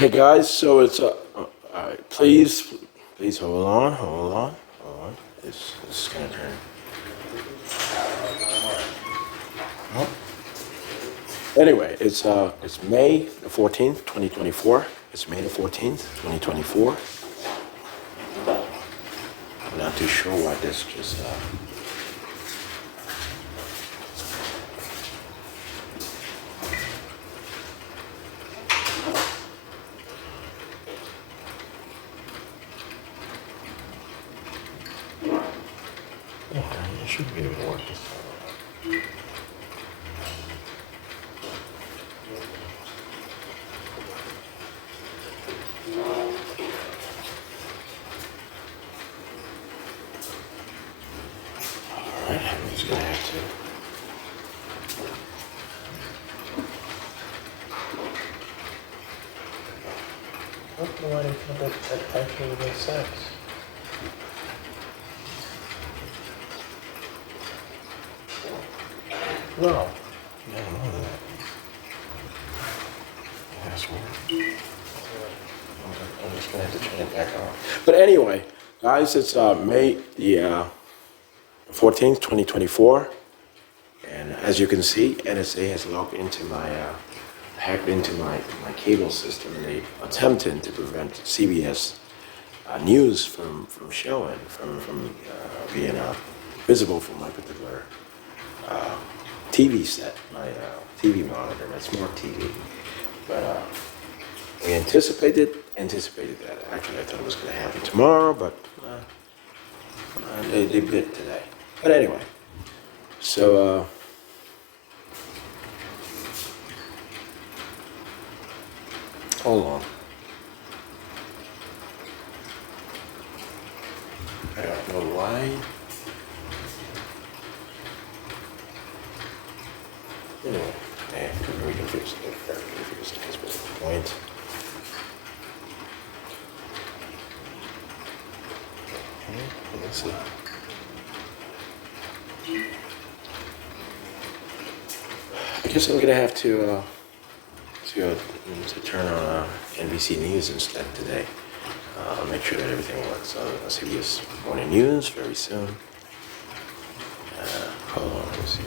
Okay, guys, so it's all right, please hold on. It's gonna turn. Oh. Anyway, it's May the 14th, 2024. It's May the 14th, 2024. I'm not too sure why this just, yeah, it should be able to work this time. All right, I'm just gonna have to. I don't know why they think that actually makes sense. No. I don't know that. That's weird. I'm just gonna have to turn it back on. But anyway, guys, it's May the 14th, 2024. And as you can see, NSA has logged into my, hacked into my cable system, and they attempted to prevent CBS News from showing, from being visible from my particular TV set, my TV monitor, my smart TV. But we anticipated that. Actually, I thought it was going to happen tomorrow, but they did today. But anyway, so hold on. I don't know why. Anyway, man, we can fix it. We can fix it. That's the point. Let's see. I guess I'm gonna have to turn on NBC News instead today. I'll make sure that everything works on CBS Morning News very soon. Hold on, let me see.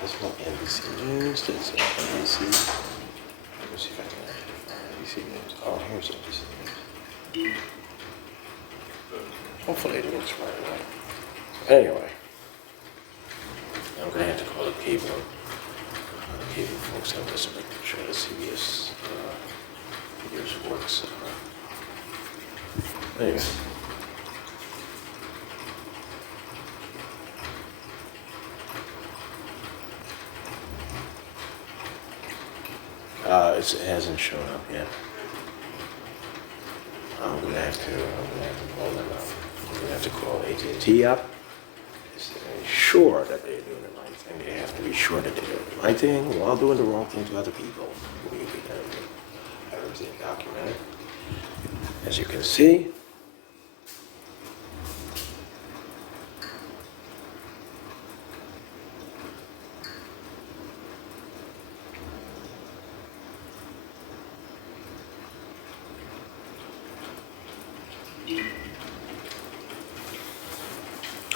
That's not NBC News. That's NBC. Let me see if I can find NBC News. Oh, here's NBC News. Hopefully it works right away. Anyway, I'm gonna have to call the cable folks out just to make sure the CBS videos works. Anyway. It hasn't shown up yet. I'm gonna have to call them up. I'm gonna have to call AT&T up. Just to make sure that they're doing the right thing. They have to be sure that they're doing the right thing while doing the wrong thing to other people. We need to have everything documented. As you can see,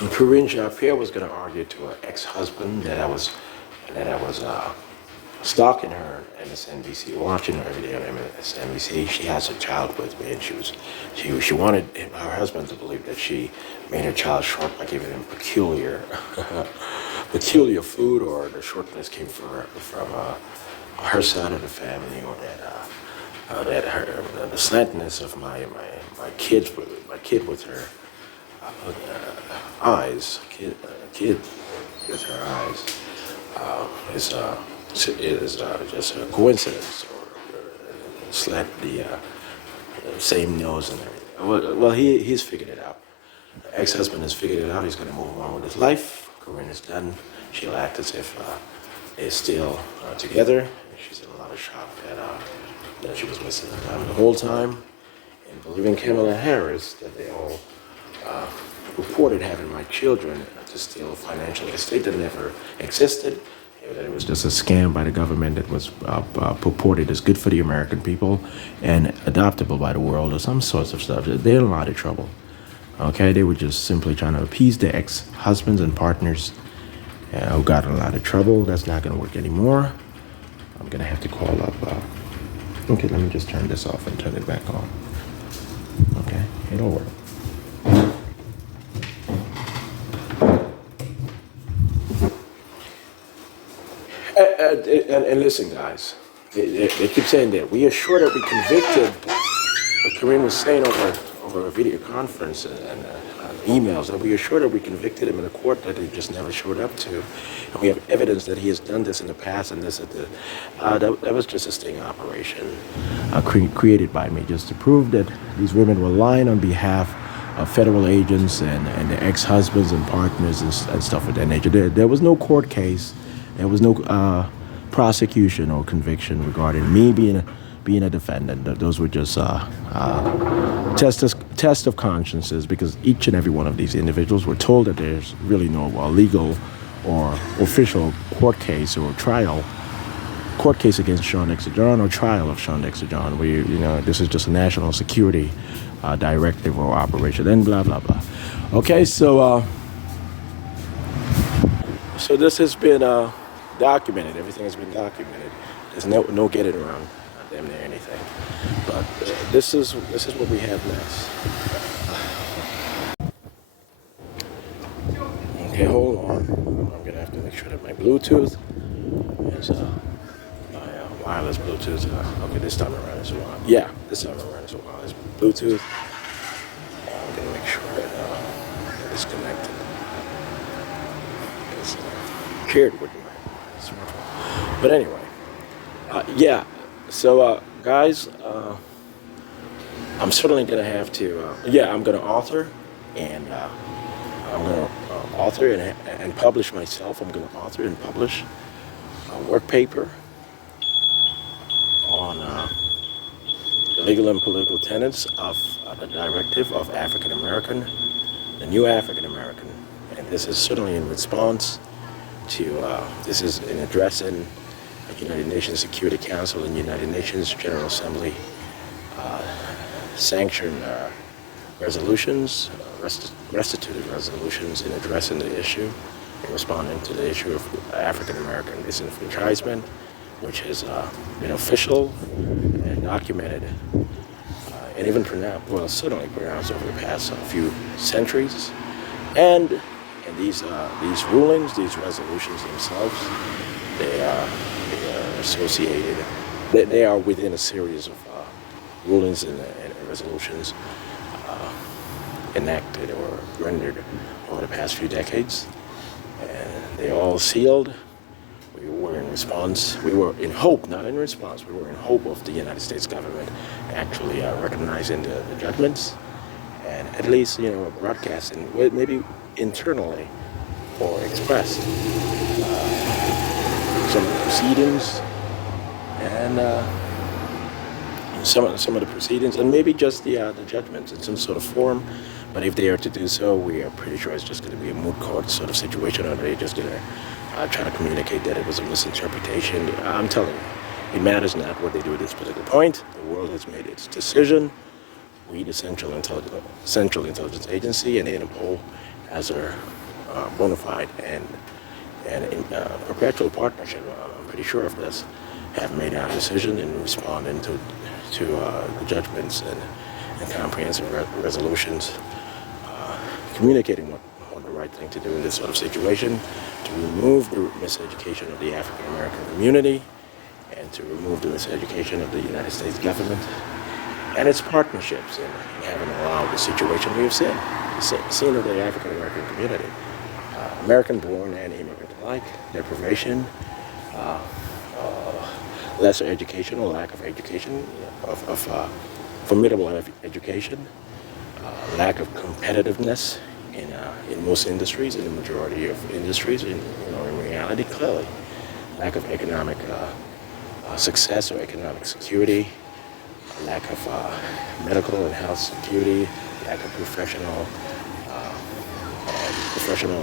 a Peruvian Jean-Pierre was going to argue to her ex-husband that I was stalking her at MSNBC, watching her every day on MSNBC. She has a child with me, and she wanted her husband to believe that she made her child short by giving him peculiar food, or the shortness came from her side of the family, or that the slantness of my kid with her eyes, kid with her eyes is just a coincidence, or slit the same nose and everything. Well, he's figured it out. The ex-husband has figured it out. He's going to move on with his life. Corinne is done. She'll act as if they're still together. She's in a lot of shock that she was missing the whole time. And believing Kamala Harris that they all reported having my children to steal financial estate that never existed. That it was just a scam by the government that was purported as good for the American people and adoptable by the world or some sorts of stuff. They're in a lot of trouble. Okay, they were just simply trying to appease their ex-husbands and partners who got in a lot of trouble. That's not going to work anymore. I'm going to have to call up. Okay, let me just turn this off and turn it back on. Okay, it'll work. And listen, guys, they keep saying that we are sure that we convicted, what Kareem was saying over a video conference and emails, that we are sure that we convicted him in a court that he just never showed up to. And we have evidence that he has done this in the past and this and that was just a sting operation created by me just to prove that these women were lying on behalf of federal agents and their ex-husbands and partners and stuff of that nature. There was no court case. There was no prosecution or conviction regarding me being a defendant. Those were just tests of consciences, because each and every one of these individuals were told that there's really no legal or official court case or court case against Sean Dexter John or trial of Sean Dexter John. This is just a national security directive or operation and blah blah blah. Okay, so this has been documented. Everything has been documented. There's no getting around damn near anything. But this is what we have next. Okay, hold on. I'm gonna have to make sure that my Bluetooth is my wireless Bluetooth. Okay, this time around is on. Yeah, this time around is on. It's Bluetooth. I'm gonna make sure that it's connected. It's paired with my smartphone. But anyway, yeah. So, guys, I'm certainly gonna have to. I'm gonna author, and I'm gonna author and publish myself. I'm gonna author and publish a work paper on the legal and political tenets of the Directive of African American, the new African American, and this is certainly in response to. This is in addressing the United Nations Security Council and United Nations General Assembly sanctioned resolutions, restituted resolutions in addressing the issue, in responding to the issue of African American disenfranchisement, which has been official and documented and even certainly pronounced over the past few centuries. And these rulings, these resolutions themselves, they are associated, they are within a series of rulings and resolutions enacted or rendered over the past few decades. And they all sealed. We were in response, we were in hope, not in response, we were in hope of the United States government actually recognizing the judgments and at least, broadcasting, maybe internally or expressed some of the proceedings and some of the proceedings, and maybe just the judgments in some sort of form. But if they are to do so, we are pretty sure it's just going to be a moot court sort of situation, or they're just going to try to communicate that it was a misinterpretation. I'm telling you, it matters not what they do at this particular point. The world has made its decision. We, the Central Intelligence Agency, and Interpol, as a bona fide and in perpetual partnership, I'm pretty sure of this, have made our decision in responding to the judgments and comprehensive resolutions, communicating what the right thing to do in this sort of situation, to remove the miseducation of the African American community, and to remove the miseducation of the United States government and its partnerships in having allowed the situation we have seen of the African American community, American-born and immigrant alike, deprivation, lesser education or lack of education, formidable education, lack of competitiveness in most industries, in the majority of industries, in reality, clearly, lack of economic success or economic security, lack of medical and health security, lack of professional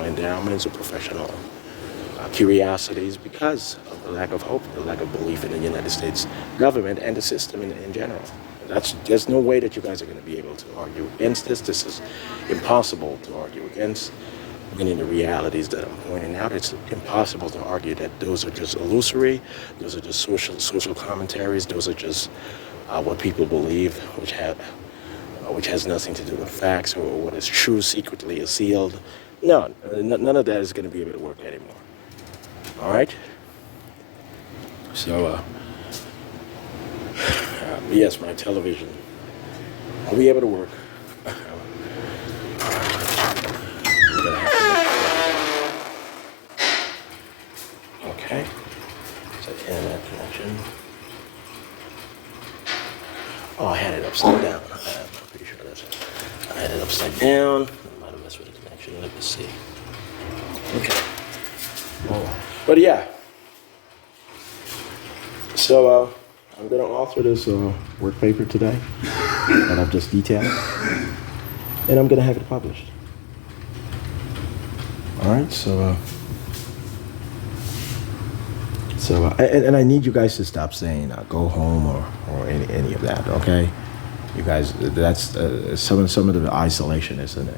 endowments or professional curiosities because of the lack of hope, the lack of belief in the United States government and the system in general. There's no way that you guys are going to be able to argue against this. This is impossible to argue against. Many of the realities that I'm pointing out, it's impossible to argue that those are just illusory, those are just social commentaries, those are just what people believe, which has nothing to do with facts or what is true secretly is sealed. No, none of that is going to be able to work anymore. All right? So, yes, my television will be able to work. I'm gonna have to okay. So, internet connection. Oh, I had it upside down. I'm pretty sure that's it. I had it upside down. I might have messed with the connection. Let me see. Okay. Oh. But yeah. So I'm going to author this work paper today that I've just detailed. And I'm going to have it published. All right. So and I need you guys to stop saying go home or any of that, okay? You guys, that's some of the isolationists and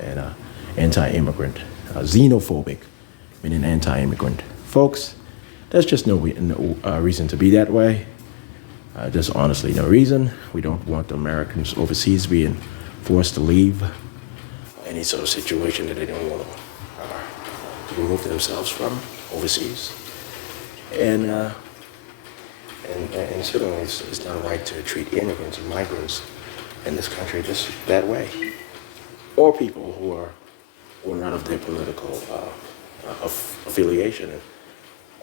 anti-immigrant, xenophobic, meaning anti-immigrant folks. There's just no reason to be that way. Just honestly, no reason. We don't want Americans overseas being forced to leave any sort of situation that they don't want to remove themselves from overseas. And certainly it's not right to treat immigrants and migrants in this country just that way. Or people who are not of their political affiliation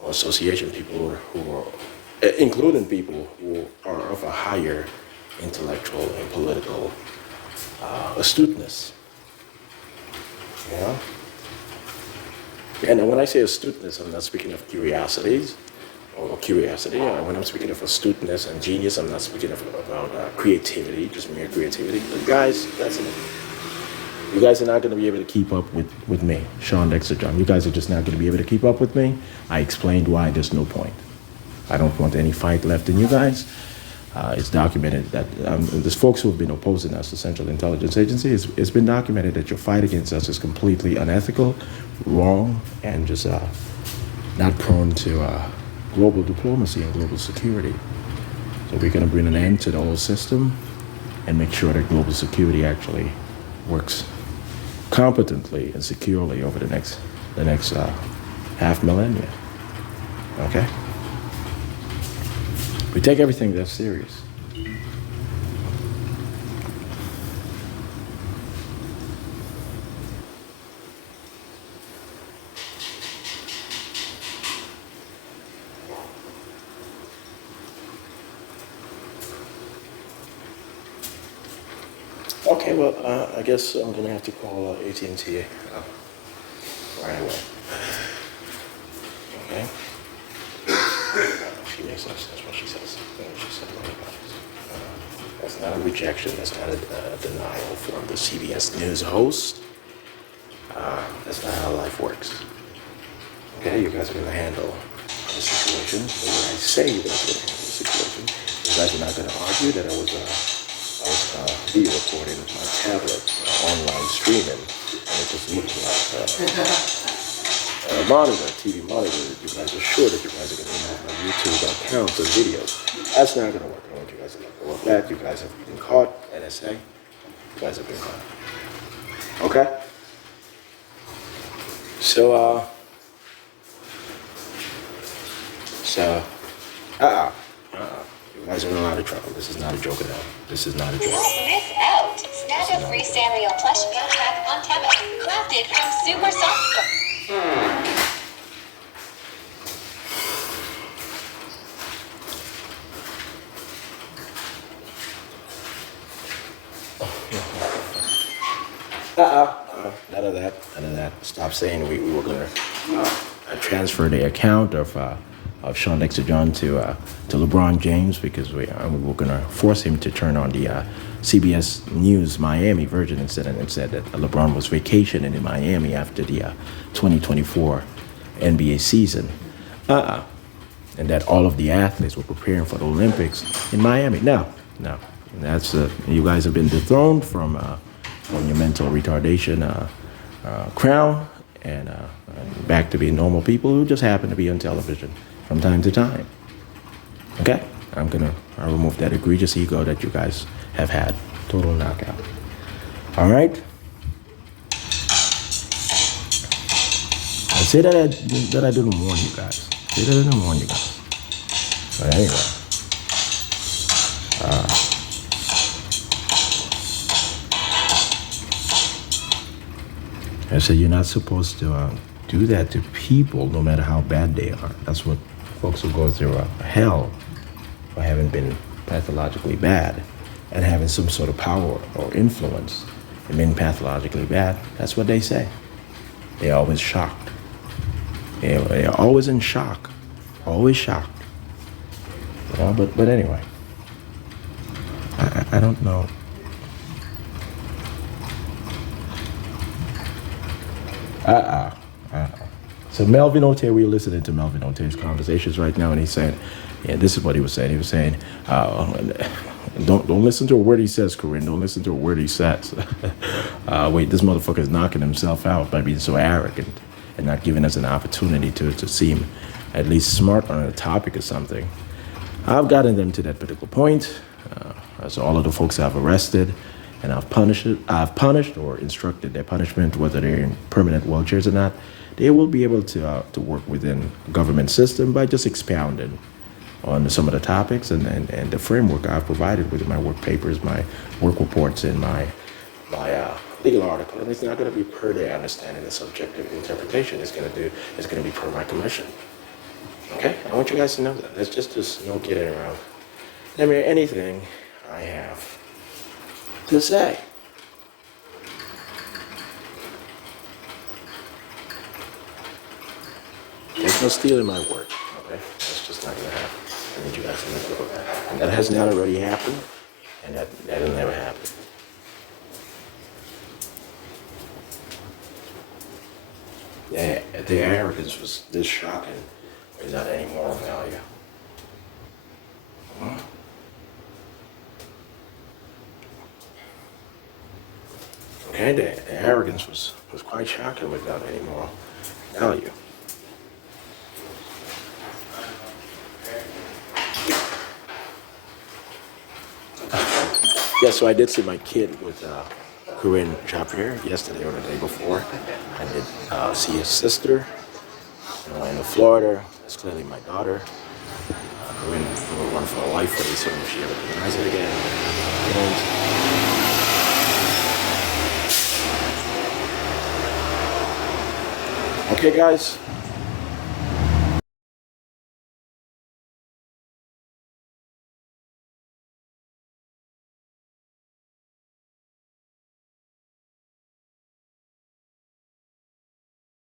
or association, people who are, including people who are of a higher intellectual and political astuteness. You know? And when I say astuteness, I'm not speaking of curiosity. When I'm speaking of astuteness and genius, I'm not speaking about creativity, just mere creativity. But guys, that's it. You guys are not going to be able to keep up with me, Sean Dexter John. You guys are just not going to be able to keep up with me. I explained why there's no point. I don't want any fight left in you guys. It's documented that there's folks who have been opposing us, the Central Intelligence Agency. It's been documented that your fight against us is completely unethical, wrong, and just not prone to global diplomacy and global security. So we're going to bring an end to the whole system and make sure that global security actually works competently and securely over the next half millennia. Okay? We take everything that's serious. Okay, well, I guess I'm going to have to call AT&T right away. Okay? She makes no sense what she says. She said, that's not a rejection. That's not a denial from the CBS News host. That's not how life works. Okay, you guys are going to handle the situation the way I say you're going to handle the situation. You guys are not going to argue that I was video recording with my tablet, online streaming, and it just looked like a monitor, TV monitor. You guys are sure that you guys are going to have my YouTube accounts and videos. That's not going to work. I want you guys to let go of that. You guys have been caught, NSA. You guys have been caught. Okay? So, you guys are in a lot of trouble. This is not a joke at all. This is not a joke. Miss out. Snag a free Sanrio plush backpack on Tenets, crafted from super soft. None of that. None of that. Stop saying we were going to transfer the account of Sean Dexter John to LeBron James because we were going to force him to turn on the CBS News Miami version and said that LeBron was vacationing in Miami after the 2024 NBA season. And that all of the athletes were preparing for the Olympics in Miami. No. That's you guys have been dethroned from your mental retardation crown and back to being normal people who just happen to be on television from time to time. Okay? I'll remove that egregious ego that you guys have had. Total knockout. All right? I say that I didn't warn you guys. Say that I didn't warn you guys. But anyway. I said you're not supposed to do that to people no matter how bad they are. That's what folks who go through hell for having been pathologically bad and having some sort of power or influence and being pathologically bad. That's what they say. They're always shocked. They're always in shock. Always shocked. But anyway. I don't know. So Melvin Ote, we're listening to Melvin Ote's conversations right now, and he's saying, yeah, this is what he was saying. He was saying, don't listen to a word he says, Corinne. Don't listen to a word he says. Wait, this motherfucker is knocking himself out by being so arrogant and not giving us an opportunity to seem at least smart on a topic or something. I've gotten them to that particular point. So all of the folks I've arrested and I've punished or instructed their punishment, whether they're in permanent wheelchairs or not, they will be able to work within a government system by just expounding on some of the topics and the framework I've provided with my work papers, my work reports, and my legal article. And it's not going to be per their understanding and subjective interpretation. It's going to be per my commission. Okay? I want you guys to know that. There's just no kidding around. I mean, anything I have to say. There's no stealing my work, okay? That's just not gonna happen. I need you guys to know that. And that has not already happened, and that'll never happen. The arrogance was this shocking without any moral value. Okay, the arrogance was quite shocking without any moral value. Yeah, so I did see my kid with Corinne Chapier yesterday or the day before. I did see his sister in Florida. That's clearly my daughter. Corinne will run for her life for so if she ever denies it again. Okay, guys.